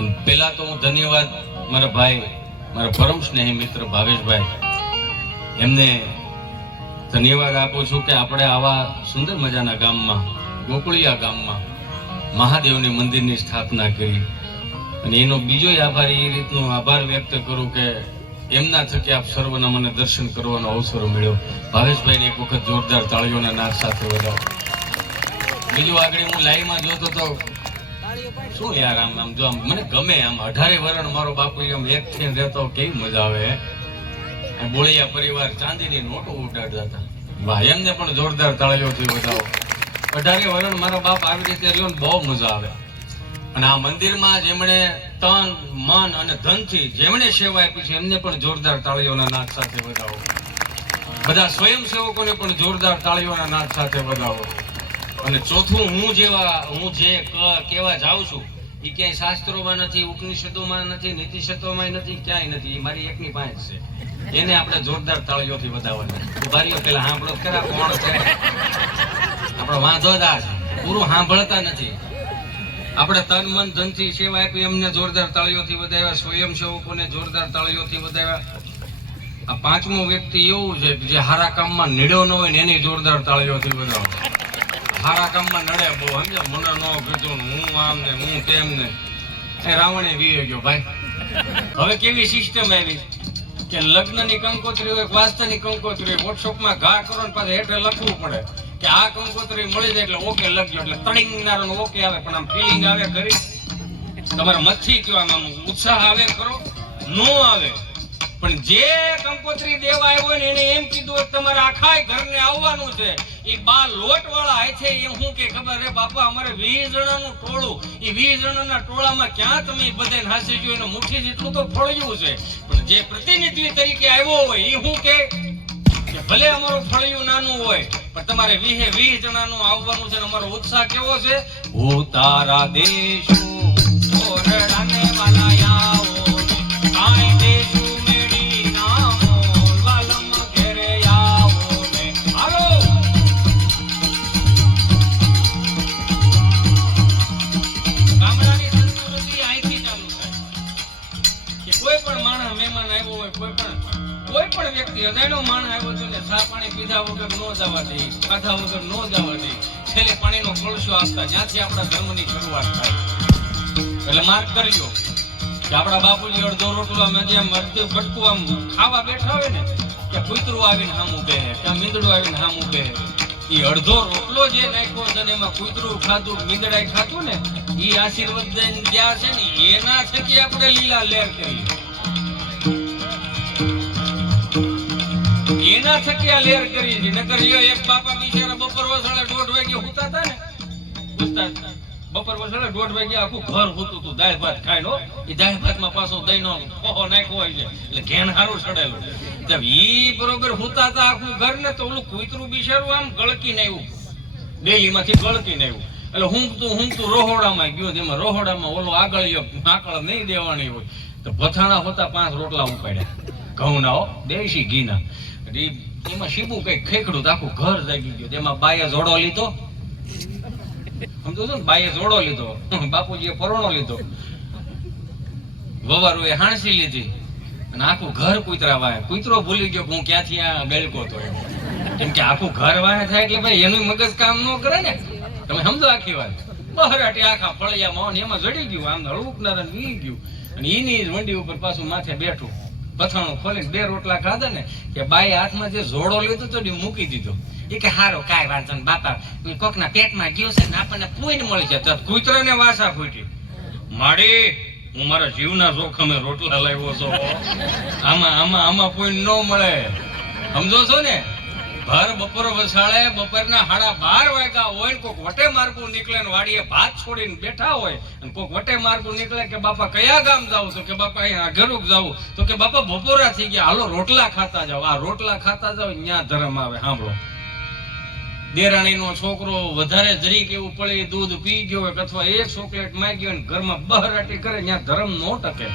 અને પહેલા તો હું ધન્યવાદ મારા ભાઈ, મારા પરમ સ્નેહી મિત્ર ભાવેશભાઈ, એમને ધન્યવાદ આપું છું કે આપણે આવા સુંદર મજાના ગામમાં, ગોકુળિયા ગામમાં મહાદેવની મંદિરની સ્થાપના કરી. અને એનો બીજો આભાર એ રીતનો આભાર વ્યક્ત કરું કે એમના થકી આપ સર્વના મને દર્શન કરવાનો અવસર મળ્યો. ભાવેશભાઈને એક વખત જોરદાર તાળીઓના નાદ સાથે વધાવો. બીજું આગળ હું લાઈવમાં જોતો તો શું યાર, આમ જો આમ મને ગમે, આમ 18 વરણ મારો બાપુ આમ એક થઈને રહેતો, કેવી મજા આવે. બોળિયા પરિવાર ચાંદીની નોટો ઉડાડતા હતા. વાહ, એમને પણ જોરદાર તાળીઓથી વધાવો. 18 વરણ મારો બાપ આવી રીતે રહ્યો ને બહુ મજા આવે. અને આ મંદિરમાં જેમણે તન, મન અને ધનથી જેમણે સેવા આપી છે એમને પણ જોરદાર તાળીઓના નાદ સાથે વધાવો. બધા સ્વયંસેવકોને પણ જોરદાર તાળીઓના નાદ સાથે વધાવો. અને ચોથું, હું જે કહેવા જાઉં છું એ ક્યાંય શાસ્ત્રોમાં નથી, ઉપનિષદોમાં નથી, નીતિશતોમાં નથી, ક્યાંય નથી. એ મારી એકની પાસે છે. એને આપણે જોરદાર તાળીઓથી વધાવવાના. ઉભારીઓ પેલા સાંભળો ખરા કોણ છે. આપણો વાંધો જ આ છે, પૂરું સાંભળતા નથી. આપણે તન મન ધનથી સેવા આપી એમને જોરદાર તાળીઓથી વધાવ્યા. સ્વયંસેવકોને જોરદાર તાળીઓથી વધાવ્યા. આ પાંચમો વ્યક્તિ એવું છે કે જે હારા કામમાં નડ્યો ન હોય ને એની જોરદાર તાળીઓથી વધાવો. હારા કામમાં નડે બહુ, સમજ્યા, મને ન કીધું, હું આમ ને હું તેમ ને, એ રાવણે વીએ ગયો ભાઈ. હવે કેવી સિસ્ટમ આવી કે લગ્નની કંકોત્રી હોય, વાસ્તવની કંકોત્રી હોય, વોટ્સઅપમાં ઘા કરો ને પાછા હેઠળ લખવું પડે કે આ કંકોત્રી મળી જાય એટલે ઓકે લખજો, એટલે તળીંગનારો ઓકે આવે. પણ આમ ફિલિંગ આવે ખરી? તમારા મતથી કયો, આમ ઉત્સાહ આવે ખરો? નો આવે. પણ જે કંકોત્રી દેવા આવ્યો ને એને એમ કીધું કે તમારે આખા ઘરને આવવાનું છે. એ બા લોટ વાળા છે એ શું કે ખબર રે બાપા, અમારે 20 જણાનું ટોળું, એ 20 જણાના ટોળામાં ક્યાં તમે બધાને હાસી જોઈ ને મુઠ્ઠી જેટલું તો ફળિયું છે. પણ જે પ્રતિનિધિ તરીકે આવ્યો હોય એ શું કે ભલે અમારું ફળિયું નાનું હોય પણ તમારે 20 જણાનું આવવાનું છે. અમારો ઉત્સાહ કેવો છે? હું તારા દેશો ઓરડાને વાલાયા આય દેશો મેડી નામો વાલમ ઘરે આવો ને હાલો. ગામડાની સંસ્કૃતિ અહીંથી ચાલુ થાય કે કોઈ પણ માણસ મહેમાન આવ્યો હોય, કોઈ પણ વ્યક્તિ અજાણ્યો માણસ આવ્યો છે ને ચા પાણી પીધા વગર નો જવા દે, ખાધા વગર નો જવા દે. છેલ્લે પાણીનો કળશો આપતા, જ્યાંથી આપણા ધર્મની શરૂઆત થાય. એટલે માર્ક કરજો કે આપણા બાપુજી અડધો રોટલો અમે જેમ અડધું ભટકું આમ ખાવા બેઠા હોય ને કે કૂતરું આવીને હામું બેહે, કે મીંદડું આવીને હામું બેહે. એ અડધો રોટલો જે નાખ્યો છે ને એમાં કૂતરું ખાધું, મીંદડાય ખાધું ને, એ આશીર્વાદ દઈને જ્યાં છે ને એના થકી આપણે લીલા લહેર કરીએ. એના થકી આ લહેર કરી છે. નકર એક બાપા બિચારા બપોર વસાડે 1:30 વાગે હુતા હતા ને, બપોર વસાડે 1:30 વાગે આખું ઘર હુતું હતું દાળ ભાત ખાઈને. એ દાળ ભાતમાં પાછો દહીંનો પોહો નાખ્યો હોય છે એટલે ઘેન હારું ચડેલું. ઈ બરોબર હુતા હતા આખું ઘર ને, તો ઓલું કૂતરું બિચારું આમ ગળકીને આવ્યું, ડેલીમાંથી ગળકીને આવ્યું. એટલે હુંકતું રોહોડામાં ગયો. એમાં રોહોડામાં ઓલો આકળ નહીં દેવાની હોય તો ભથાણા હોતા 5 રોટલા ઉપાડ્યા ઘઉંના, હો, દેશી ઘીના. એમાં શીબું કઈક ખેકડું તો આખું ઘર જાગી ગયું. એમાં બાએ જોડો લીધો, સમજો છો ને, બાએ જોડો લીધો, બાપુજીએ પરોણો લીધો, વવારુએ હાણસી લીધી અને આખું ઘર કૂતરા વાહે. કૂતરો ભૂલી ગયો કે હું ક્યાંથી આ ગળકો તો, કેમ કે આખું ઘર વાહે થાય એટલે ભાઈ એનું મગજ કામ ન કરે ને. તમે સમજો આખી વાત. બહરાટી આખા ફળિયામાં એમાં જડી ગયું, આમ હળવુકનારા વી ગયું. અને એની વંડી ઉપર પાછું માથે બેઠું, પથાણું ખોલીને 2 રોટલા ખાધા ને કે બાઈ હાથમાં જે જોડો લીધો તો મૂકી દીધો. એ કે હારો કાંઈ વાંધો ને બાપા, કોકના પેટમાં ગયો છે ને આપણને પૂઈને મળી જાય. કૂતરાને વાસા ફૂટી. માડી, હું મારા જીવના જોખમે રોટલા લાવ્યો છો. આમાં પૂઈને ન મળે, સમજો છો ને. ભર બપોર વસાડે, બપોરના 12:30 વાગ્યા હોય, કોક વટે માર્ગું નીકળે ને વાડીએ ભાત છોડીને બેઠા હોય અને કોક વટે માર્ગું નીકળે કે બાપા કયા ગામ જાવ છો, કે બાપા અહીંયા ઘરુક જાવું, તો કે બાપા બપોરા થઈ ગયા, હાલો રોટલા ખાતા જાવ. આ રોટલા ખાતા જાવ ત્યાં ધર્મ આવે. સાંભળો, દેરાણીનો છોકરો વધારે જરીક એવું પડી દૂધ પી ગયો હોય અથવા એક ચોકલેટ માંગ્યો ને ઘરમાં બહરાટી કરે, ત્યાં ધર્મ નો ટકે.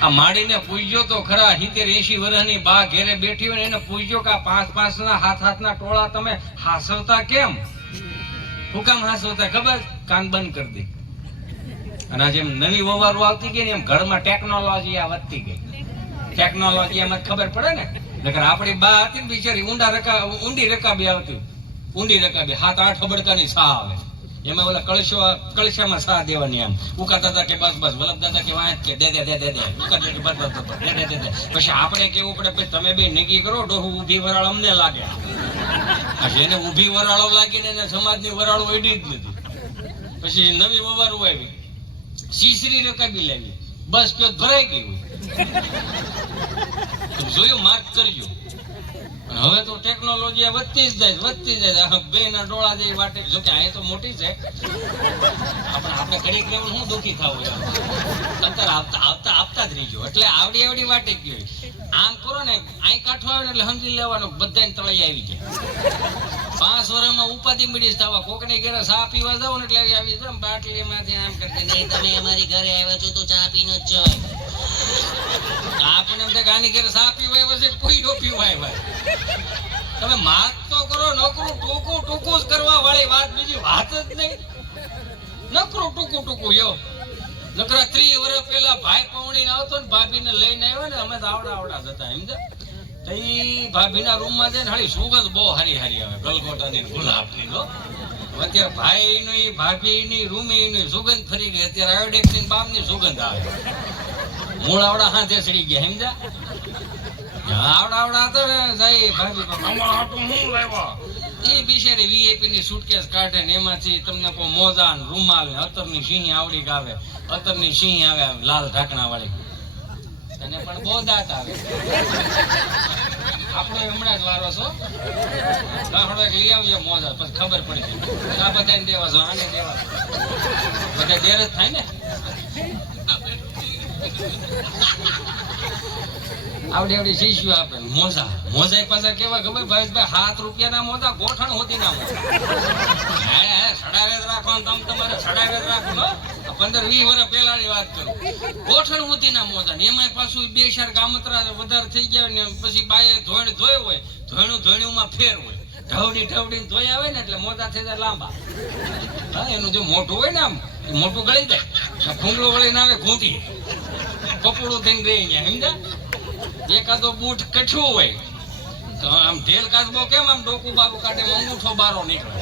આ માડીને પૂજ્યો તો ખરા. 70-80 વર્ષની બા ઘેરે બેઠી હોય ને એને પૂજ્યો કે આ 5-5 ના હાથના ટોળા તમે હાસવતા કેમ? હું કામ હાસવતા ખબર? કાન બંધ કરી દે. અને જેમ નવી વવારું આવતી ગઈ ને એમ ઘરમાં ટેકનોલોજી આ વધતી ગઈ. ટેકનોલોજી એમાં ખબર પડે ને. નકર આપણી બા હતી ને બિચારી ઊંડી રકાબી આવતી. ઊંડી રકાબી 7-8 હબડકાની સા આવે. એમાં ઓલા કળશામાં સા દેવાની આમ ઉકાતા હતા કે બસ બસ વલભ દાદા કે વાંચ કે દે ઉકાતા કે બસ દે. પછી આપણે કેવું પડે ભાઈ તમે બે નક્કી કરો ડોહું ઊભી વરાળ અમને લાગે. એને ઊભી વરાળો લાગીને એને સમાજની વરાળો એડી જ નથી. પછી નવી વવારું આવી સીસરી રકાબી લાવી બસ પેટ ભરાઈ ગયું. જોયું માર્ક કરજો. હવે તો ટેકનોલોજી વધતી જ જાય બે ના ડોળા જેવી વાટે. જો કે આ તો મોટી છે આપણે ઘડીક લેવું શું દુઃખી થવું અંતર આપતા જ રહીજો. એટલે આવડી વાટે જ ગયો. આમ કરો ને આઈ કાઠો આવે ને એટલે સમજી લેવાનું બધાને તળાઈ આવી જાય. 5 વર્ષમાં ઉપાધિ મળી થવા. કોકની ઘરે ચા પીવા જાવ ને એટલે આવી જાય બાટલીમાંથી આમ કરતી નહીં તમે અમારી ઘરે આવ્યા છો તો ચા પીને જ છો. આપણે એમ થાય કે આની ઘરે ચા પીવાય પછી કોઈ નો પીવાય ભાઈ. તમે માગ તો કરો નકરું ટૂંકું જ કરવા વાળી વાત બીજી વાત જ નહીં. નકરું ટૂંકું યો નકરા 30 વર્ષ પહેલા ભાઈ પૌણીને આવતો ને ભાભીને લઈને આવ્યો ને અમે તો આવડા જતા સમજ્યા. તો ઈ ભાભીના રૂમમાં જઈને હાલી સુગંધ બહુ હારી આવે ગલગોટાની ગુલાબની. અત્યારે ભાઈની ભાભીની રૂમીની સુગંધ ફરી ગઈ. અત્યારે આયોડેક્સની બામની સુગંધ આવે. મૂળ આવડા હાથે સડી ગયા સમજ્યા. આવડા હતા ને જાય ભાભી એ બિચારી વીઆઈપી ની સુટકેસ કાઢે ને એમાંથી તમને કોઈ મોજા રૂમાલ ને અત્તરની સિંહ આવડી ગાવે. અત્તરની સિંહ આવે લાલ ઢાંકણા વાળી. એને પણ બહુ દાંત આવે. આપણે હમણાં જ વારો છો લઈ આવજો મોજા પછી ખબર પડી જાય. આ બધાને દેવા છો આને દેવા બધા દેર જ થાય ને. આવડી શીશ્યું આપે મોજા પાછા કેવા ખબર ભાઈ 7 રૂપિયાના મોજા ગોઠણ હોતી ના મોજા. સડાવે જ રાખો તમે તમારે સડાવે જ રાખો. 15-20 વર્ષ પહેલાની વાત કરું. ગોઠણ હોતી ના મોજા ને એમાં પાછું 2-4 ગામતરા વધારે થઈ ગયા ને પછી બાએ ધોયો હોય ધોયણુંમાં ફેર હોય ઢવડી ધોઈ આવે ને એટલે મોજા થઈ જાય લાંબા. હા એનું જે મોઢું હોય ને આમ મોટું ગળી જાય ભૂંગળો વળીને આવે ઘૂંટી પપોડું થઈને રહી ગયા સમજ્યા. એકાદો બૂટ કઠું હોય તો આમ ઢેલ કાચબો કેમ આમ ડોકું બાકું કાઢે અંગૂઠો બારો નીકળે.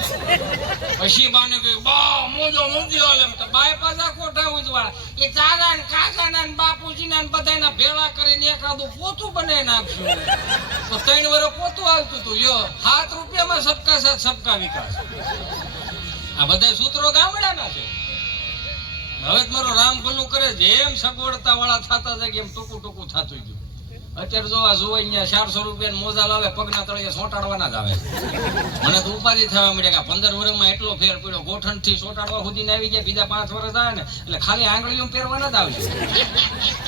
પછી બાને કહ્યું બા મોજો મોજી હાલે તો બાય પાછા કોઠા ઉજવાળા એ દાદા ને કાકા ના બાપુજી ના બધાના ભેળા કરીને એકાદું પોતું બનાવી નાખશું. તો 3 વર્ષ પોતું આવતું હતું. યો 7 રૂપિયામાં સબકા સાથ સબકા વિકાસ. આ બધા સૂત્રો ગામડાના છે. હવે મારો રામ ભલું કરે જેમ સગવડતા વાળા થતા જાય એમ ટૂંકું થતું ગયું. અત્યારે જો આ જોવા અહીંયા 400 રૂપિયા મોજા લાવે પગના તળિયે સોટાડવાના જ આવે. મને તો ઉપાધિ થવા મળે કે 15 વર્ષમાં એટલો ફેર પડ્યો. ગોઠણ થી સોટાડવા સુધી આવી ગયા. બીજા 5 વર્ષ આવે ને એટલે ખાલી આંગળીઓ પહેરવાના જ આવશે.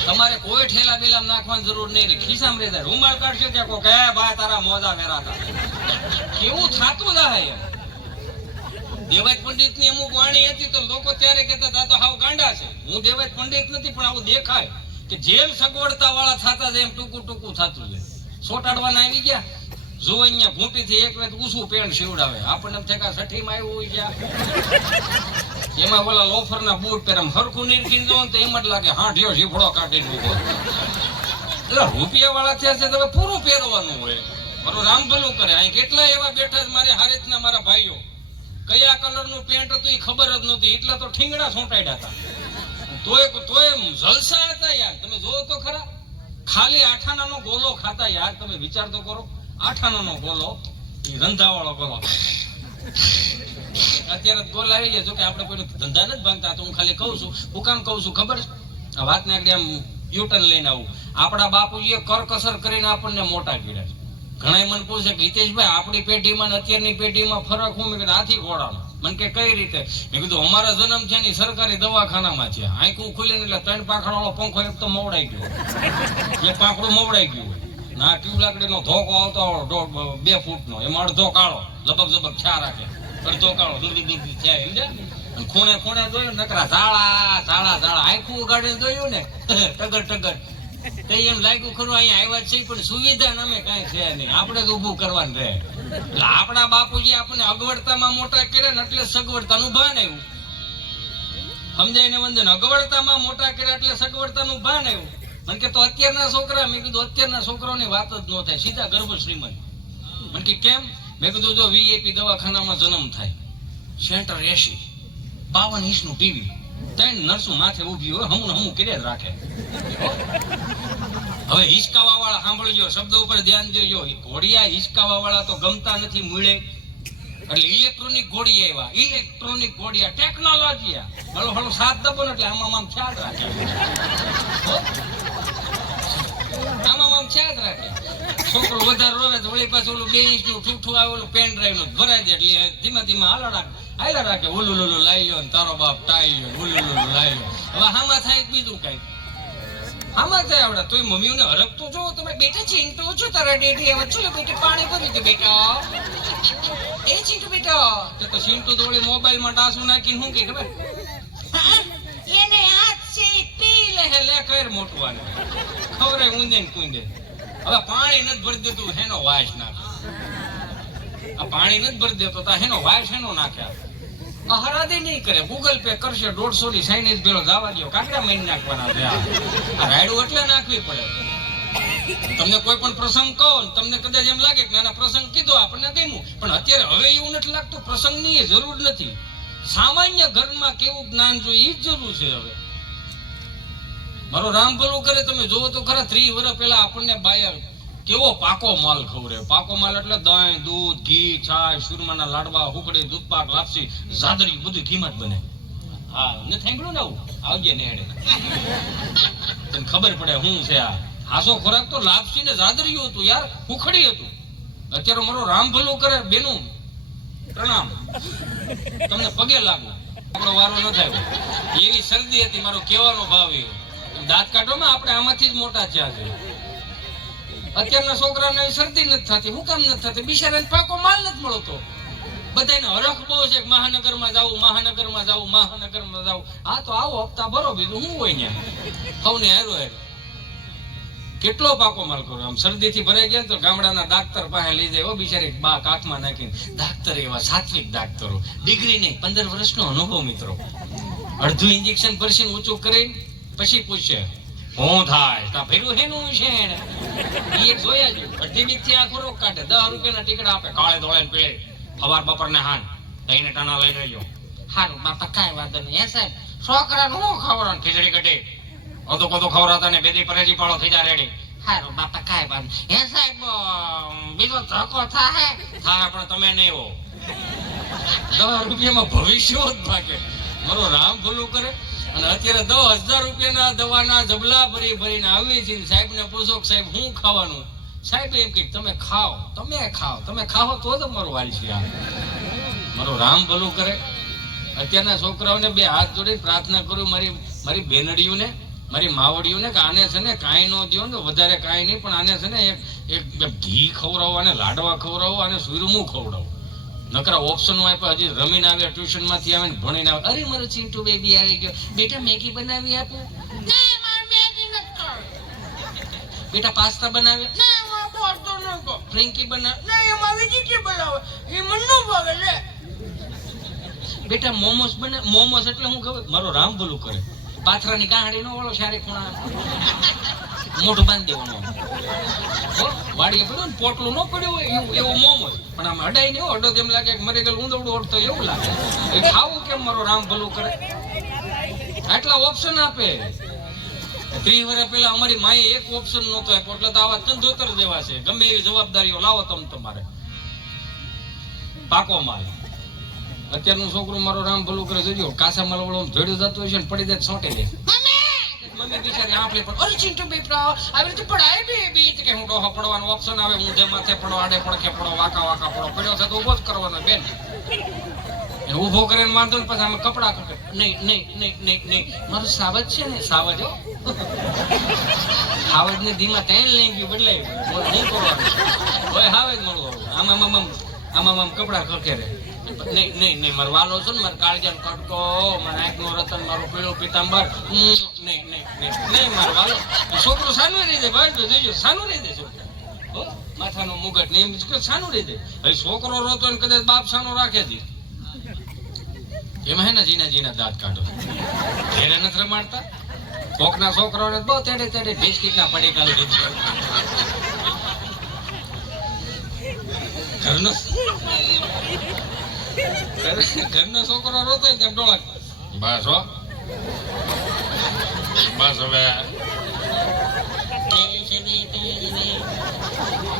તમારે કોઈ ઠેલા બેલા નાખવાની જરૂર નહીં. ખિસ્સામાં રહેતા રૂમાલ કાઢશે કે કોઈ ભાઈ તારા મોજા વેરાતા કેવું થતું જાય. દેવાજ પંડિત ની અમુક વાણી હતી તો લોકો ત્યારે કહેતા દાદા હાવ ગાંડા છે. હું દેવાજ પંડિત નથી પણ આવું દેખાય કે જેમ સગવડતા વાળા થતા જાય એમ ટૂંકું થતું જાય. સોટાડવાના આવી ગયા. જો અહીંયા ઘૂંટી થી એક વેત ઊંચું પેન્ટ સીવડાવે. આપણને ઠેકા 60 માં આવ્યું હોય ગયા. એમાં બોલા લોફર ના બૂટ પહેરે હરખું નીરખીને જો તો એમ જ લાગે હાંઠિયો ઝીફડો કાઢીને ઉભો. એટલે રૂપિયા વાળા થયા છે તો પૂરું પહેરવાનું હોય. મારું રામ ભલું કરે. અહીં કેટલા એવા બેઠા છે મારે હારેતના મારા ભાઈઓ. કયા કલર નું પેન્ટ હતું એ ખબર જ નહોતી. એટલા તો ઠીંગડા સોંટાડ્યા હતા. તોય જલસા હતા યાર. તમે જોવો તો ખરા. ખાલી 8 આનાનો ગોલો ખાતા યાર. તમે વિચાર તો કરો. 8 આનાનો ગોલો એ રંધાવાળો ગોલો. અત્યારે ગોલ આવી ગયા. જો કે આપણે કોઈ ધંધા નથી ભાંગતા તો હું ખાલી કહું છું. હું કામ કહું છું ખબર છે આ વાતને આગળ આમ યુટર્ન લઈને આવું. આપણા બાપુજીએ કરકસર કરીને આપણને મોટા કર્યા છે. ઘણા મને પૂછે કે હિતેશભાઈ આપણી પેઢીમાં અત્યારની પેઢીમાં ફરક હું મેં કીધું હાથી ઘોડાનો. મને કે કઈ રીતે? મેં કીધું અમારા જન્મ છે ને સરકારી દવાખાનામાં છે. આંખું ખુલે ને એટલે 3 પાંખડા વાળો પંખો એક તો મવડાઈ ગયો. એક પાંખડું મવડાઈ ગયું હોય. ના ટ્યુબ લાકડીનો ધોકો આવતો 2 ફૂટનો એમાં અડધો કાળો લબક છા રાખે. અડધો કાળો દૂર થાય સમજ્યા. ખૂણે જોયું નકરા ઝાડા આંખું ઉગાડીને જોયું ને ટગર તો એમ લાગ્યું ખરું અહીંયા આવ્યા છે પણ સુવિધા નામે કઈ છે નહીં. આપણે જ ઉભું કરવાનું રહે. એટલે આપણા બાપુજી આપણને અગવડતામાં મોટા કર્યા ને એટલે સગવડતાનું ભાન આવ્યું. સમજાય ને વંદન અગવડતામાં મોટા કર્યા એટલે સગવડતાનું ભાન આવ્યું. મને કે તો અત્યારના છોકરા, મેં કીધું અત્યારના છોકરાઓની વાત જ ન થાય, સીધા ગર્ભ શ્રીમંત. મને કે કેમ? મેં કીધું જો વીઆઈપી દવાખાનામાં જન્મ થાય, સેન્ટર 80, 52 ઇંચનું ટીવી, 3 નર્સો માથે ઊભી હોય, હમું કર્યા જ રાખે. હવે હિચકાવા વાળા સાંભળજો, શબ્દ ઉપર ધ્યાન દેજો. ઘોડિયા હિચકાવા વાળા તો ગમતા નથી મૂળે, એટલે ઇલેક્ટ્રોનિક ઘોડી આવ્યા, ઇલેક્ટ્રોનિક ઘોડિયા, ટેકનોલોજી. હળો હળો સાથ દબો ને એટલે આમાં ખ્યાલ રાખે, આમાં ખ્યાલ રાખે. છોકરો વધારે રોવે તો વળી પાછું ઓલું 2 ઇંચનું ઠૂઠું આવે, ઓલું પેન ડ્રાઈવ નું ભરાઈ દે, એટલે ધીમે ધીમે હાલા રાખે. ઓલું લાઈ લ્યો ને તારો બાપ ટાઈ લ્યો, ઓલું લાઈ લ્યો. હવે હામાં થાય બીજું કઈ, આમાં થાય આવડે તોય મમ્મીઓને હરખ તો જો. તમે બેટા ચિંટુ છો, તારા ડેડી આવે, ચલો બેટા પાણી ભરી દે બેટા. એ ચિંટુ બેટા તો ચિંટુ તો ઓલી મોબાઈલમાં ટાસું નાખીને શું કે ખબર, એને હાથ છે પી લે કર મોટું આને ખવરે ઊંધે ને કુંડે. હવે પાણી નથી ભરી દેતું, હેનો વાસ નાખે. આ પાણી નથી ભરી દેતો તા હેનો વાસ હેનો નાખ્યા. હરાદે નહીં કરે, ગૂગલ પે કરશે 150 ની સાઇનેજ ભેળો જવા દો, કાકડા મહિને નાખવાના છે. આ રાયડું એટલે નાખવી પડે. તમને કોઈ પણ પ્રસંગ કહો ને તમને કદાચ એમ લાગે કે નાના પ્રસંગ કીધો આપણને ગમ્યું, પણ અત્યારે હવે એવું નથી લાગતું પ્રસંગની જરૂર નથી. સામાન્ય ઘરમાં કેવું જ્ઞાન જોઈએ એ જ જરૂર છે. હવે મારો રામ ભલું કરે, તમે જોવો તો ખરા 30 વર્ષ પહેલા આપણને બાયર કેવો પાકો માલ ખવરે. પાકો માલ એટલે દહીં, દૂધ, ઘી, છાશ, સુરમાના લાડવા, હુકડી, દૂધપાક, લાપસી, જાદરી, બધું ઘીમાં જ બને. હા, ને સાંભળ્યું ને આવું? આવજે ને હેડે, તને ખબર પડે શું છે આ. હાસો ખોરાક તો લાપસી ને જાદરીયું હતું યાર, હુખડી હતું. અત્યારે મારો રામ ભલું કરે બેનું પ્રણામ, તમને પગે લાગુ, આપણો વારો ન થાય. એવી શરદી હતી, મારો કહેવાનો ભાવ એવો. દાંત કાઢોમાં આપણે આમાંથી જ મોટા થયા છે. અત્યારના છોકરાને શરદી નથી થતી. હું કામ નથી થતી? બિચારાને પાકો માલ નથી મળતો. બધાને હરખ બહુ છે, મહાનગરમાં જાવું, મહાનગરમાં જાવું, મહાનગરમાં જાવું. આ તો આવો હપ્તા ભરો, બીજું શું હોય ત્યાં સૌને હેરો હેરો. કેટલો પાકો માલ કરો. આમ શરદી થી ભરાઈ ગયા તો ગામડાના ડાક્ટર પાસે લઈ જાય, બિચારી બા કાખમાં નાખીને. ડાક્ટર એવા સાત્વિક ડાક્ટરો, ડિગ્રી નહીં, 15 વર્ષનો અનુભવ મિત્રો. અડધું ઇન્જેક્શન ભરશે ઊંચું કરીને પછી પૂછે હું થાય તા ભેરું હેનું છે ને એ જોયા જ. અડધી બીક થી આખો રોગ કાઢે. 10 રૂપિયાના ટીકડા આપે, કાળે ધોળે પીળે, સવાર બપોર ને હાન તઈને ટાણા લઈ લેજો. હારું બાપા કાંઈ વાંધો નહીં. એ સાહેબ છોકરાને હું ખવડાવું? ખીચડી કઢી અધો કદો ખવડાવતા ને બેદી પરેજી પાડો થઈ જા રેડી. હારું બાપા કાંઈ વાંધો. એ સાહેબ બીજો ધક્કો થાય પણ તમે નહીં હો. 10 રૂપિયામાં ભવિષ્ય જ ભાગે. મારો રામ ભલું કરે. અને અત્યારે 10,000 રૂપિયાના દવાના જબલા ભરીને આવી છે. સાહેબ ને પૂછો સાહેબ શું ખાવાનું? સાહેબ એમ કે તમે ખાઓ તો જ મારું હાલ છે. મારો રામ ભલું કરે. અત્યારના છોકરાઓને 2 હાથ જોડીને પ્રાર્થના કરું, મારી બેનડીઓને, મારી માવડીઓને કે આને છે ને કાંઈ ન દો ને, વધારે કાંઈ નહીં, પણ આને છે ને એક ઘી ખવડાવો, આને લાડવા ખવડાવો, આને સુરમું ખવડાવો. નકરા ઓપ્શનો આપ્યા. હજી રમીને આવ્યા, ટ્યુશન માંથી આવે ને ભણીને આવે. અરે મારો ચિંટુ બેબી આવી ગયો, બેટા મેગી બનાવી આપું? ના મારે મેગી નથી ખાવી. બેટા પાસ્તા બનાવ્યા? ના હું બોલતો નતો. ફ્રેન્કી બનાવ? ના એમાં વેજીટેબલ બનાવે, એ મને ન ભાવે લે. બેટા મોમોસ બને? મોમોસ એટલે હું ખબર? મારો રામ ભલું કરે. પાથરાની ગાંહડી નો વાળો, સારી ખૂણા મોઢું બાંધી દેવાનું. વાડીએ પડ્યું ને પોટલું ન પડ્યું હોય એવું મોમોસ, પણ આમ અડાઈ નહીં. અડો તેમ લાગે મરી ગયેલું ઊંધવડું ઓઢતો એવું લાગે. એ ખાવું કેમ? મારો રામ ભલું કરે. આટલા ઓપ્શન આપે. 30 વર્ષ પહેલા અમારી માએ એક ઓપ્શન નહોતો આપ્યો, એટલે તો આવા ચંદોતર જેવા છે. ગમે એવી જવાબદારીઓ લાવો તમારે. પાકો માલ. અત્યારનું છોકરું મારો રામ ભલું કરે. જોજો કાસા માલ વાળો જોડ્યું જતું હોય છે ને પડી જાય છોટી દે. મમ્મી બિચારી આંખે પણ અરે ચિંટુ બેટા આવી રીતે પડાય બેબી કે હું ડોહો પડવાનો ઓપ્શન આવે. હું જે માથે પડો, આડે પડખે પડો, વાકા પડો, પડ્યો છે તો ઊભો જ કરવાનો બેન. એને ઊભો કરીને વાંધો ને પછી આમે કપડા કરે. નહીં મારું સાવજ છે ને, સાવજ હો. સાવજ ને ધીમા 3 લેંગી બદલાય નહીં કરવાનું. હવે સાવજ મળવું. આમાં કપડા ખખેરે. નહીં મારો વાલો છે ને, મારો કાળજાનો કટકો, મારા આંખનો રતન, મારો પીળો પીતાંબર. નહીં મારો વાલો. છોકરો સાનું રહી દે ભાઈ, જોજો સાનું રહી દે છોકરો. માથાનો મુગટ ને એમ સાનું રહી દે. હવે છોકરો રોતો ને કદાચ બાપ સાનો રાખે છે. એમાં હે ને જીના જીના દાંત કાઢો. ઘેરે નથી રમાડતા. કોકના છોકરાઓને બહુ તેડે તેડે બિસ્કિટના પડીકા લઈ દીધા. ઘરનો છોકરો રોતો હોય તેમ ડોળા બસ હો બસ હવે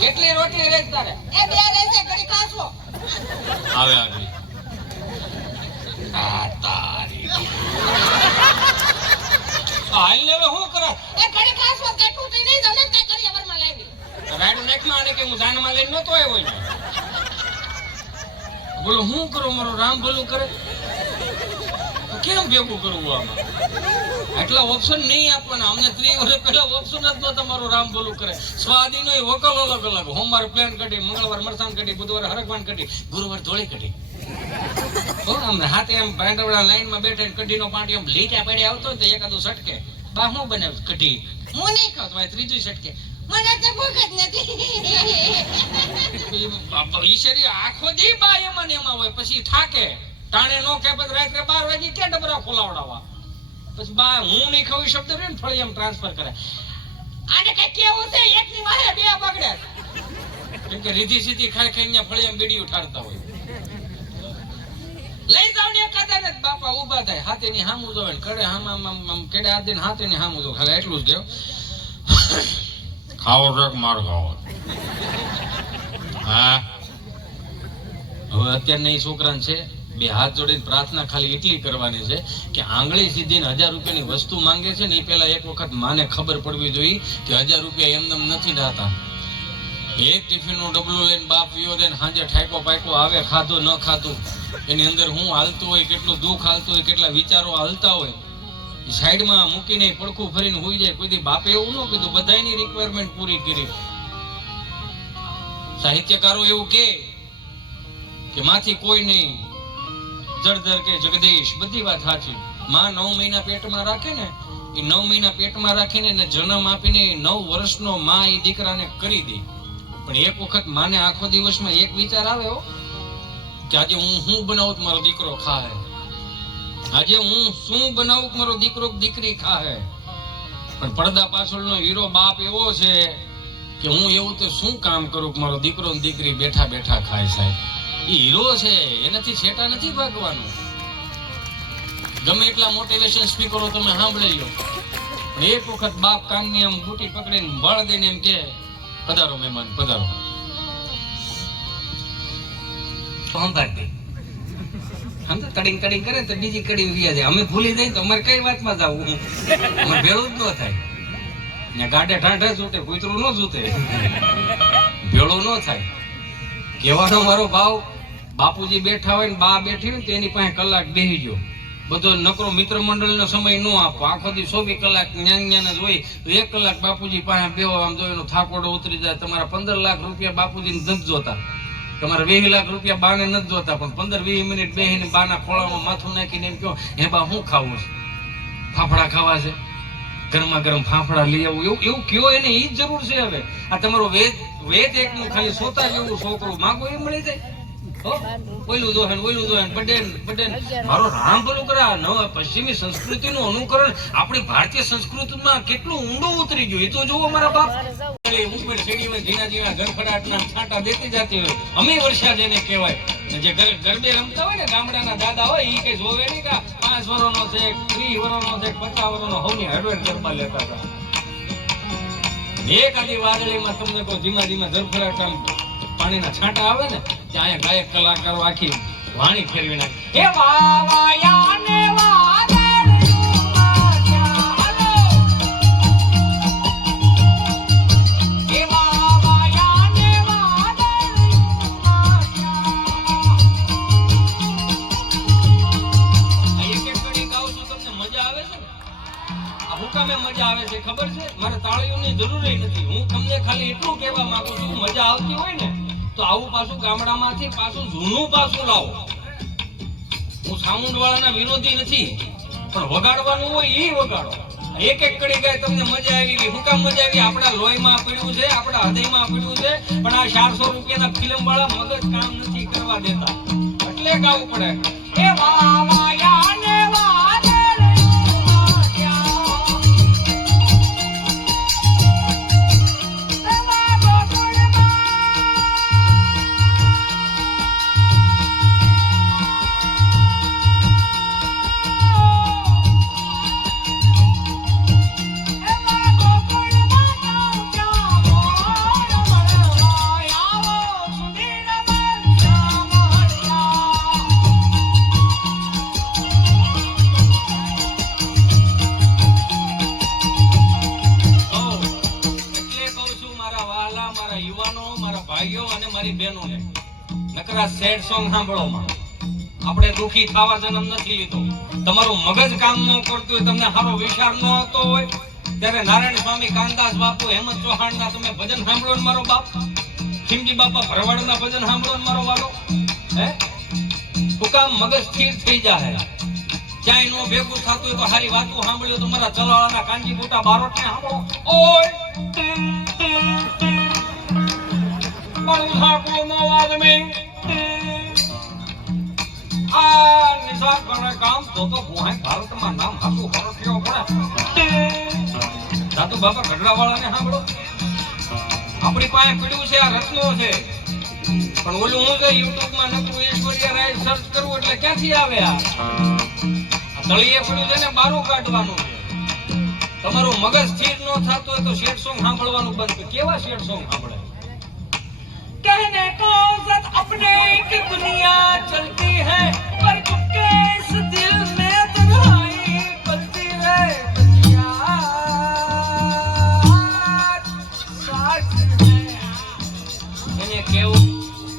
કેટલી રોટલી રેત તારે એ બે રહેશે ઘડી ખાશો. આવે આગળ આ તારી હાલ ને હવે શું કરે એ ઘડી ખાશો કેટલું થઈ નહીં તમને કઈ કરી અવરમાં લાવી. રાડું નાખમાં આને કે હું જાનમાં લઈને નતો આવ્યો હોય બોલો હું કરું મારો રામ ભલું કરે તો કેમ ભેગું કરવું આમાં એટલા ઓપ્શન નહીં આપવાના અમને 30 વર્ષ પહેલા ઓપ્શન જ નતો તમારો રામ ભલું કરે સ્વાદીનો વકલ અલગ અલગ સોમવાર પ્લેન કઢી મંગળવાર મરસાન કઢી બુધવાર હરકવાન કઢી ગુરુવાર ધોળી કઢી અમને હાથે એમ ભાંડવડા લાઈનમાં બેઠે કઢીનો પાટી એમ લીટા પડે આવતો હોય તો એકાદું સટકે બા હું બનાવ કઢી હું નહીં ખાઉં. તમારે ત્રીજું સટકે મને તો ભૂખ જ નથી. ઈશ્વરી આખો દી બા એમાં ને એમાં હોય પછી થાકે ટાણે નો કે પછી રાત્રે 12 વાગે કે ડબરા ખોલાવડાવવા પછી બા હું નહીં ખાવ ઈ શબ્દ રે ને ફળી એમ ટ્રાન્સફર કરે આને કઈ કેવું છે એકની વાહે બે બગડે. કેમ કે રીધી સીધી ખાઈ ખાઈને ફળી એમ બીડી ઉઠાડતા હોય લઈ જાવ ને એકાદા ને બાપા ઊભા થાય હાથેની હામું જોવે ને કડે આમ કેડે હાથ દઈને હાથેની હામું જો ખાલી એટલું જ કેવું ખાવો છે માર ખાવો હા હવે અત્યારના એ છોકરાને છે બે હાથ જોડીને પ્રાર્થના ખાલી એટલી કરવાની છે કે આંગળી સીધીને 1000 રૂપિયાની વસ્તુ માંગે છે ને એ પેલા એક વખત માને ખબર પડવી જોઈએ કે 1000 રૂપિયા એમનેમ નથી દાતા એક ટિફિનનું ડબલું લઈને બાપ વિયો દે સાંજે ઠાકો પાકો આવે ખાધું ન ખાધું એની અંદર હું હાલતું હોય કેટલું દુઃખ હાલતું હોય કેટલા વિચારો હાલતા હોય એ સાઈડમાં મૂકીને પડખું ફરીને હોઈ જાય કોઈ દી બાપે એવું ન કીધું બધાની રિક્વાયરમેન્ટ પૂરી કરી સાહિત્યકારો એવું કે માથી કોઈ નહીં જળધર કે જગદીશ બધી વાત સાચી માં 9 મહિના પેટમાં રાખે ને એ 9 મહિના પેટમાં રાખીને એને જન્મ આપીને 9 વર્ષનો માં એ દીકરાને કરી દે પણ એક વખત માને આખો દિવસમાં એક વિચાર આવે હો કે આજે હું બનાવું તો મારો દીકરો ખાય આજે હું શું બનાવું મારો દીકરો દીકરી ખાય પણ પડદા પાછળનો હીરો બાપ એવો છે કે હું એવું તો શું કામ કરું કે મારો દીકરો ને દીકરી બેઠા બેઠા ખાય સાહેબ એ હીરો છે એનાથી છેટા નથી ભાગવાનું ગમે એટલા મોટિવેશન સ્પીકરો તમે સાંભળી લો પણ એક વખત બાપ કાનની આમ બુટી પકડીને બળ દઈને એમ કે પધારો મહેમાન પધારો તડિંગ તડિંગ કરે તો બીજી કડી વ્યા જાય અમે ભૂલી જાય તો અમારે કઈ વાતમાં જવું અમે ભેળું જ ન થાય ને ગાડે ઠાઠે છૂટે કૂતરું ન છૂટે ભેળું ન થાય કહેવાનો મારો ભાવ બાપુજી બેઠા હોય ને બા બેઠી હોય તો એની પાસે કલાક બેસી ગયો બધો નકરો મિત્ર મંડળનો સમય ન આપો આખો દી 24 કલાક જ્ઞાન જ હોય તો 1 કલાક બાપુજી પાસે બેહો આમ જો એનો થાકોડો ઉતરી જાય તમારા 15 લાખ રૂપિયા બાપુજીને નથી જોતા તમારે 20 લાખ રૂપિયા બાને નથી જોતા પણ 15-20 મિનિટ બેસીને બાના ખોળામાં માથું નાખીને એમ કહો હે બા હું ખાવું છે ફાફડા ખાવા છે ગરમા ગરમ ફાફડા લઈ આવું એવું કયો એને ઈ જ જરૂર છે હવે આ તમારો વેદ એકનું ખાલી સોતા જેવું છોકરું માગો એ મળી જાય ઓયલું દોહન બડે મારો રામ ભલું કરે નવા પશ્ચિમી સંસ્કૃતિનું અનુકરણ આપણી ભારતીય સંસ્કૃતિમાં કેટલું ઊંડું ઉતરી ગયું એ તો જોવો મારા બાપ છાંટા દેતી જતી હોય અમે વર્ષા જેને કહેવાય જે ગરબે રમતા હોય ને ગામડાના દાદા હોય એ કઈ જોવે નહીં કે 5 વર્ષનો છે 30 વર્ષનો છે 50 વર્ષનો હોની હડવેર ગરબા લેતા હતા એક આદી વાદળીમાં તમને કોઈ ધીમા ધીમા ધરફરાટ પાણીના છાંટા આવે ને ત્યાં અહીંયા ગાયક કલાકારો આખી વાણી ફેરવી નાખે એ વાવાયા ને મજા આવે છે ખબર છે મારે તાળીઓની જરૂર નથી હું તમને ખાલી એટલું કહેવા માંગુ છું મજા આવતી હોય ને તો આવું પાછું ગામડામાંથી પાછું જૂનું પાછું લાવો હું સાઉન્ડ વાળાના વિરોધી નથી પણ વગાડવાનું હોય એ વગાડો એક કડી ગાય તમને મજા આવી હું કામ મજા આવી આપણા લોહીમાં પડ્યું છે આપણા હૃદયમાં પડ્યું છે પણ આ 400 રૂપિયાના ફિલ્મ વાળા મગજ કામ નથી કરવા દેતા એટલે ગાવું પડે એ વાવાયા ને વાદળ ઉમટ્યા. એવા ગોકુળમાં સેડ સોંગ સાંભળોમાં આપણે દુખી થવા જન્મ નથી લીધો. તમારું મગજ કામ ન કરતું હોય, તમને સારો વિચાર ન આવતો હોય, ત્યારે નારાયણ સ્વામી, કાનદાસ બાપુ, હેમંત ચૌહાણના તમે ભજન સાંભળો ને મારો બાપ, ખીમજી બાપા ભરવાડના ભજન સાંભળો ને મારો વાલો. હે શું કામ મગજ સ્થિર થઈ જાય? ક્યાંય નો ભેગું થતું હોય તો સારી વાતો સાંભળ્યો તો મારા ચલાવાના કાંજી મોટા બારોટને સાંભળો. ઓય પણ સાંભળો નો આદમી આ નિશાન કરે કામ તો ભુહાઈ ભારતમાં નામ હાસુ હરખ્યો પડે. સાધુ બાબા ગઢડાવાળાને સાંભળો. આપણી પાસે પડ્યું છે આ રત્નો છે, પણ ઓલું હું છે યુટ્યુબમાં નકરું ઈશ્વરીય રાય સર્ચ કરવું એટલે ક્યાંથી આવે? આ તળિયે પડ્યું છે ને બારું કાઢવાનું છે. તમારું મગજ સ્થિર ન થતું હોય તો શેડ સોંગ સાંભળવાનું બંધ કરો. કેવા શેડ સોંગ સાંભળે? कहने को सच अपने की दुनिया चलती है पर चुपके इस दिल में तन्हाई पलती है बचिया साथ में. એને કેવું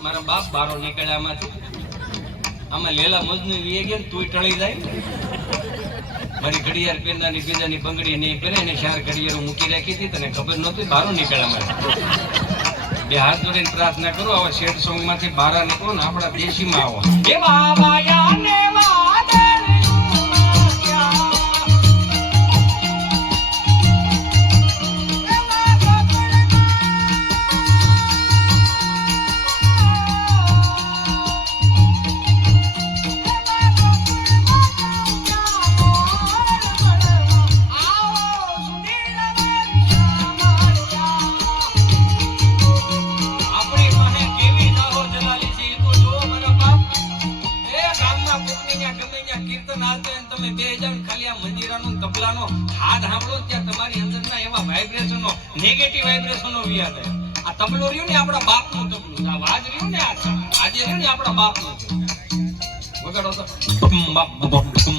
મારા બાપ બારો નીકળ્યામાંથી આમાં લેલા મજનુ વીએ ગયા તું ટળી જાય. મારી ઘડિયાળ પહેરનાની બીજાની બંગડી નહીં પહેરે એને 4 ઘડિયાળો મૂકી રાખી હતી, તને ખબર નહોતી? બારો નીકળ્યામાંથી બે હાથ જોડીને પ્રાર્થના કરો આવા શેડ સોંગ માંથી બહાર નીકળો ને આપણા દેશીમાં આવો. એ વાવાયા ને વાદળ ઉમટ્યા. એવા ગોકુળમાં તબલાનો હાથ સાંભળો ત્યાં તમારી અંદરના એવા વાઇબ્રેશનો, નેગેટિવ વાઇબ્રેશનો વ્યા થાય. આ તબલો રહ્યું ને આપણા બાપનું તબલું, આ વાજ રહ્યું ને આજે રહ્યું ને આપણા બાપનું છે. વગાડો તો આપણા બાપનું છે.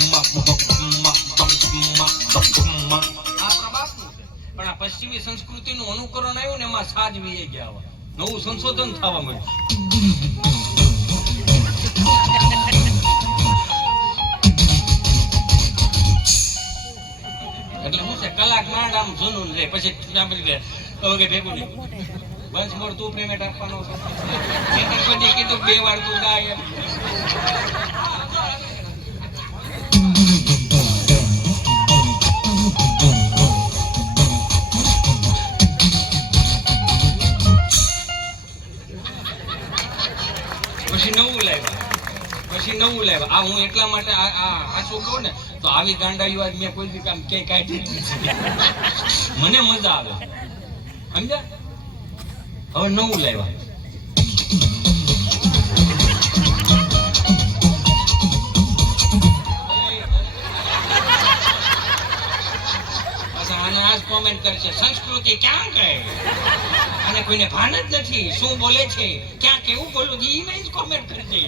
પણ આ પશ્ચિમી સંસ્કૃતિનું અનુકરણ આવ્યું ને એમાં સાજ વી ગયા, નવું સંશોધન થવા મળ્યું. એટલે હું છે કલાક માંડ આમ જૂનું રે પછી સાંભળી દે હવે ભેગું નહીં. બસ મોર તું પેમેન્ટ આપવાનો છે. પછી કીધું 2 વાર તું ગાય. પછી નવું લાવ્યા. આ હું એટલા માટે આ શું કહું ને તો આવી ગાંડાઈઓ આજ મેં કોઈ બી કામ ક્યાંય કાઢી નથી. મને મજા આવે, સમજ્યા? હવે નવું લાવ્યા. આને આજ કોમેન્ટ કરશે સંસ્કૃતિ ક્યાં ગઈ, અને કોઈને ભાન જ નથી શું બોલે છે, ક્યાં કેવું બોલું છે, ઈ જ કોમેન્ટ કરશે.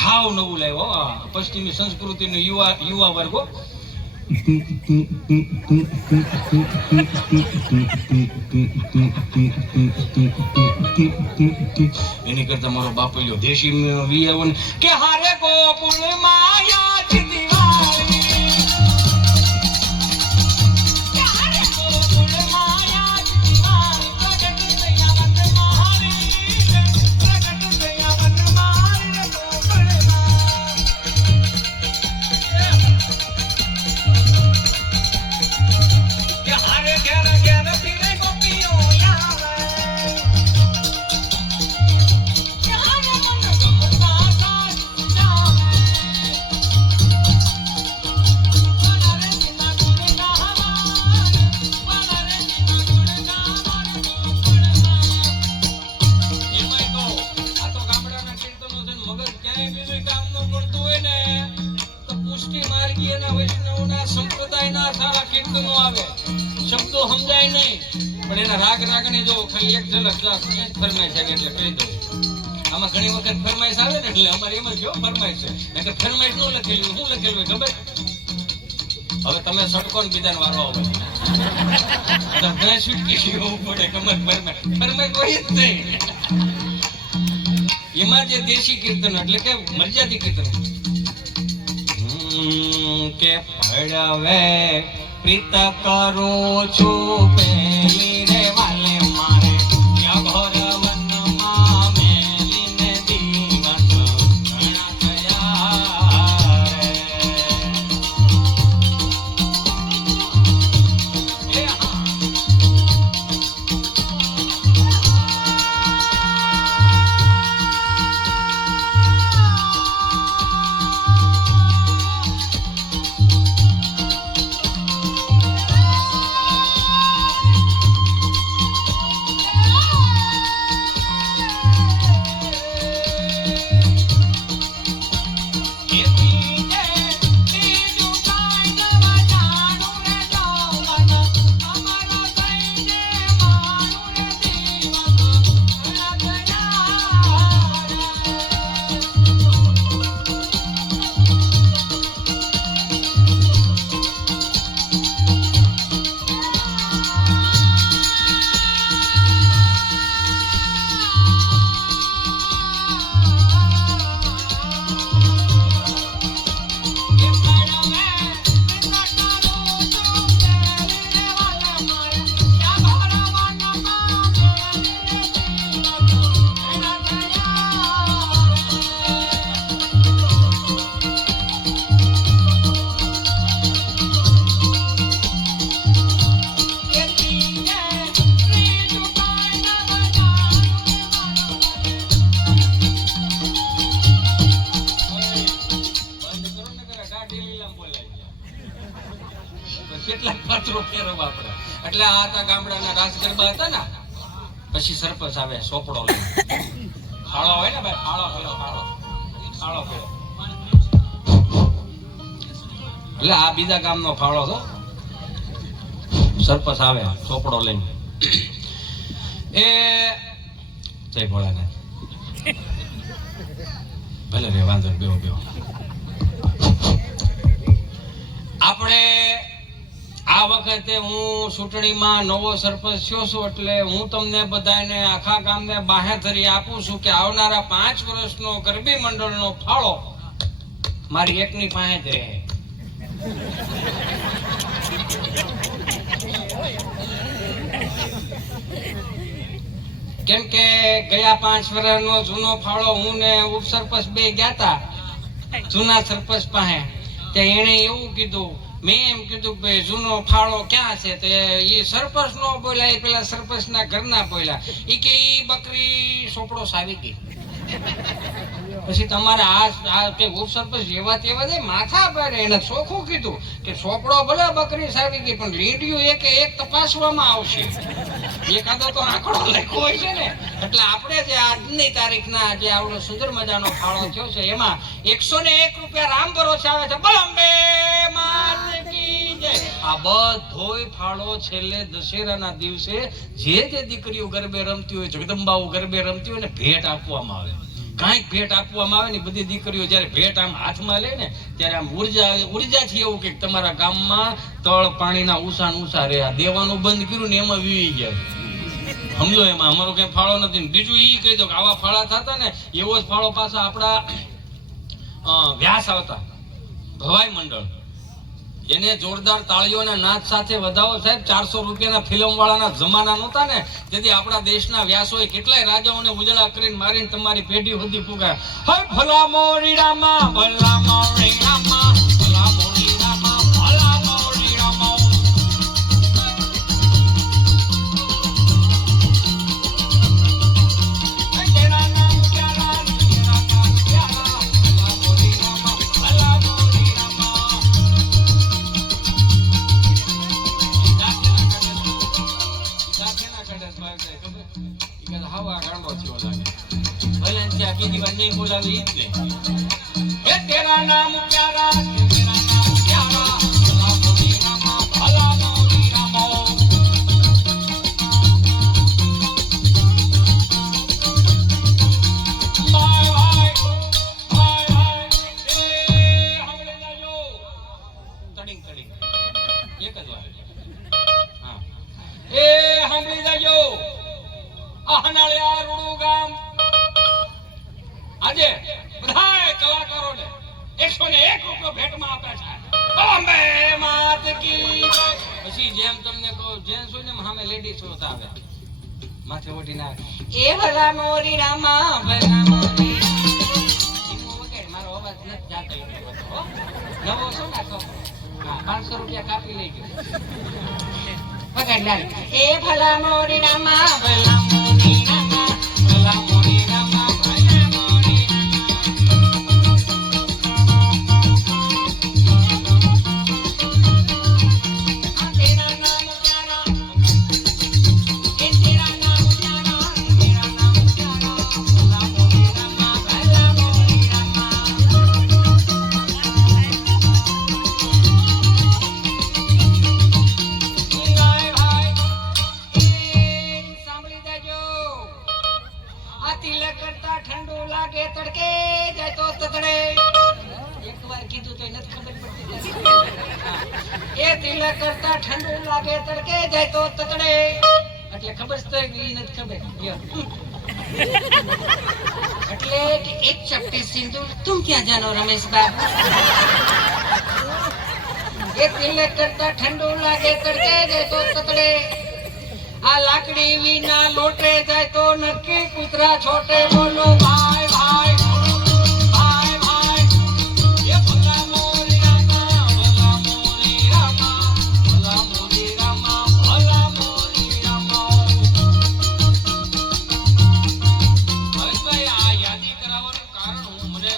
હાવ નવું લાવ્યો પશ્ચિમી સંસ્કૃતિનો યુવા વર્ગો. એની કરતા મારો બાપલ્યો દેશી વીએ કે હારે ગોકુળ માયા દિવાળી. ના સારા કીર્તનો આવે, શબ્દો સમજાય નહીં, પણ એના રાગ રાગણી જો ખાલી એક ઝલક ફરમાઈશ આવે એટલે કહી દઉં. આમાં ઘણી વખત ફરમાઈશ આવે ને એટલે અમારે એમ જ જો ફરમાઈશ છે કે ફરમાઈશ નું લખેલું શું લખેલું હોય ખબર? હવે તમે સટકો ને બીજાને વારો આવે તો ભેંસ છૂટકી હોવું પડે કમર ફરમાઈશ હોય જ નહીં. એમાં જે દેશી કીર્તન એટલે કે મર્યાદિત કીર્તન કે પડવે પ્રીત કરું છું પેલી રે વાલે મારે ઘર વનમાં મેલીને દિવસ ઘણા થયા રે. કેટલાક પાત્રો ફેરવવા પડે. એટલે આ હતા ગામડાના રાસ ગરબા હતા ને, પછી સરપંચ આવે સોપડો લઈને, ફાળો હોય ને ભાઈ, ફાળો ફેરો. એટલે આ બીજા ગામનો ફાળો હતો. સરપંચ આવે સોપડો લઈને, એ જય ભોળાનાથ, ભલે રે વાંધો બેહો. આપણે આ વખતે હું ચૂંટણીમાં નવો સરપંચ થયો છું, એટલે હું તમને બધાને આખા ગામને બાહેધરી આપું છું કે આવનારા 5 વર્ષનો ગરબી મંડળનો ફાળો મારી એકની પાસે જ રહે. કેમ કે ગયા 5 વર્ષનો જૂનો ફાળો હું ને ઉપસરપંચ બે ગયા હતા જૂના સરપંચ પાસે. ત્યાં એને એવું કીધું, મેં એમ કીધું કે જૂનો ફાળો ક્યાં છે? તો એ સરપંચ નો બોલ્યા, એ પેલા સરપંચ ના ઘરના બોલ્યા. એ કે ઈ બકરી સોપડો સાવી ગઈ. પછી તમારે આ કે ઉપસરપંચ જેવા તેવા દે માથા પડે. એને ચોખ્ખું કીધું કે સોપડો ભલે બકરી સાવી ગઈ, પણ લીંડિયું એક તપાસવામાં આવશે. એકાદો તો આંકડો લખ્યો હોય છે ને. એટલે આપણે જે આજની તારીખના જે આવડો સુંદર મજાનો ફાળો થયો છે, એમાં 101 રૂપિયા રામ ભરોસે આવે છે. બોલ અંબે માત કી જય. આ બધોય ફાળો છેલ્લે દશેરાના દિવસે જે દીકરીઓ ગરબે રમતી હોય, જગદંબાઓ ગરબે રમતી હોય ને, ભેટ આપવામાં આવે. કાંઈક ભેટ આપવામાં આવે ને, બધી દીકરીઓ જયારે ભેટ આમ હાથમાં લે ને, ત્યારે આમ ઉર્જાથી એવું કે તમારા ગામમાં તળ પાણીના ઊંચા રહ્યા. દેવાનું બંધ કર્યું ને એમાં વીવી ગયા. સમજો, એમાં અમારો કઈ ફાળો નથી. બીજું ઈ કહી દો કે આવા ફાળા થતા ને, એવો જ ફાળો પાછા આપણા વ્યાસ આવતા ભવાઈ મંડળ, એને જોરદાર તાળીઓના નાદ સાથે વધાવો સાહેબ. 400 રૂપિયાના ફિલ્મ વાળાના જમાના નહોતા ને, તેથી આપણા દેશના વ્યાસોએ કેટલાય રાજાઓને ઉજળા કરીને મારીને તમારી પેઢી સુધી પુગાય. હે ભલા મોરીડામાં, ભલા મોરીડામાં, ભલા મોરીડામાં, ભલા મોરીડામાં. તેરા નામ પ્યારા, તેરા નામ પ્યારા, ભલા મોરીડામાં, ભલા મોરીડામાં. હવા ગાંડો થયો લાગે. ભલે ત્યાં બીજી વાર નહીં બોલાવી ઈ જ ને. હે તેરા નામ પ્યારા, તેરા નામ પ્યારા, ભલા મોરીડામાં. એક જ વાર. હા. એ સાંભળી જાજો. આ હનાળિયા રૂડું ગામ આજે બધાય કલાકારોને 101 રૂપિયો ભેટમાં આપે છે. બોમ્બે માત કી જય. પછી જેમ તમને કહું જેન્ટ્સ હોય ને સામે લેડીઝ હોતા આવે માથે ઓઢીને આવે. એ ભલા મોરી રામા ભલા મોરી મારો અવાજ નથી જાતો એટલો બધો, હો. નવો છો ને તો હા 500 રૂપિયા કાપી લઈ ગયો. પકડ લાલ. એ ભલા મોરી રામા ભલા મોરી રામા ભલા મોરી રામા ભલા મોરી રામા. તેરા નામ પ્યારા એ તેરા નામ પ્યારા તેરા નામ પ્યારા ભલા મોરી રામા ભલા મોરી રામા. સાંભળી દેજો. આ તિલક કરતા ઠંડુ લાગે તડકે જાય તો તતડે. એકવાર કીધું તો નથી ખબર પડતી. હા. એ તિલક કરતા ઠંડુ લાગે તડકે જાય તો તતડે. એટલે ખબર છે કે ઈ નથી ખબર. લ્યો. એટલે કે એક ચપટી સિંદૂર તું ક્યાં જાનો રમેશ બાબુ. એ તિલક કરતા ઠંડુ લાગે તડકે જાય તો તતડે. આ લાકડી વિના લોટે જાય તો નક્કી કૂતરા છોટે. બોલો ભાઈ ભાઈ ભાઈ ભાઈ. એ ભલા મોરી રામા ભલા મોરી રામા ભલા મોરી રામા ભલા મોરી રામા. ભાઈ આ યાદી કરાવવાનું કારણ હું મને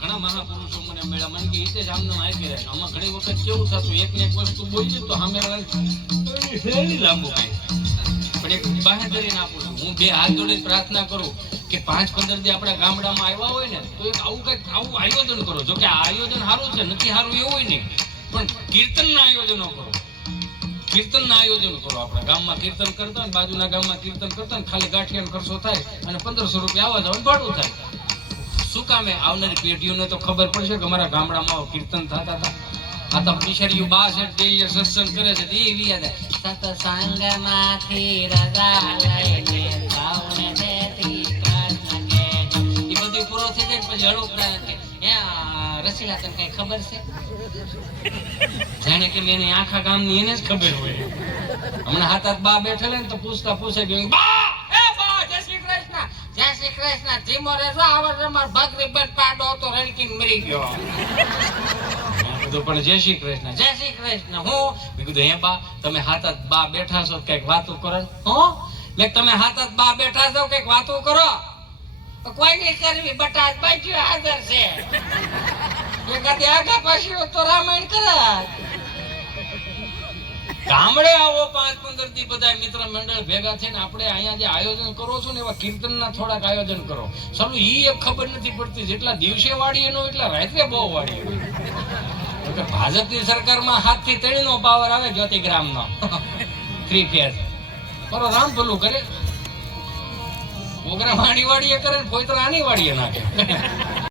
ઘણા મહાપુરુષો મને મળ્યા. મને કે ઈતે જ આમનો આપી રહ્યા. આમાં ઘણી વખત કેવું થતું એકને એક વસ્તુ બોલીએ તો સામે લાંબુ કાંઈ પણ એક બહાદુરી ના પૂછું. હું બે હાથ જોડે પ્રાર્થના કરું કે 5-15 દી આપણા ગામડામાં આવ્યા હોય ને તો એક આવું કંઈક આવું આયોજન કરો. જો કે આ આયોજન સારું છે નથી સારું એવું હોય નહીં પણ કીર્તનના આયોજનો કરો. કીર્તનના આયોજન કરો. આપણા ગામમાં કીર્તન કરતા ને બાજુના ગામમાં કીર્તન કરતા ને ખાલી ગાંઠિયાનો ખર્ચો થાય અને 1500 રૂપિયા આવવા જવાનું ભાડું થાય. શું કામે આવનારી પેઢીઓને તો ખબર પડશે કે અમારા ગામડામાં કીર્તન થતા હતા. આ તો બિચારીઓ બા છે ડેલી સત્સંગ કરે છે એવી યાદ સત્સંગમાંથી રજા લઈને જાઉને દેતી કૃષ્ણ કેજો. એ બધું પૂરો થઈ જાય પછી હળુક કે રસીલા તને કઈ ખબર છે. જાણે કે મેં આખા ગામની એને જ ખબર હોય. હમણાં હાથ બા બેઠેલા ને તો પૂછતા પૂછે ગયું બા એ બા જય શ્રી કૃષ્ણ જય શ્રી કૃષ્ણ. ધીમો રહેજો આવડે માર ભાગરી બેટ પાડો તો રણકીને મરી ગયો. પણ જય શ્રી કૃષ્ણ જય શ્રી કૃષ્ણ. હું મેં કીધું હે બા તમે હાથ બા બેઠા છો કઈક વાતો કરો. હો મેં તમે હાથ બા બેઠા છો કઈક વાતો કરો. કોઈ નહીં કરવી બટા બાજુ હાજર છે. એકાદી આગા પાછી તો રામાયણ કરે. ગામડે આવો 5-15 દી બધા મિત્ર મંડળ ભેગા થઈને આપણે અહીંયા જે આયોજન કરો છો ને એવા કીર્તનના થોડાક આયોજન કરો. સાલું ઈ એક ખબર નથી પડતી જેટલા દિવસે વાડીએ નો એટલા રાત્રે બહુ વાડીએ. ભાજપની સરકારમાં 7 થી 3 નો પાવર આવે જ્યોતિગ્રામનો 3 ફેઝ. બરો રામ ભલું કરે. ઓગરા વાડી વાડીએ કરે ને પોઈતરા આની વાડીએ નાખે.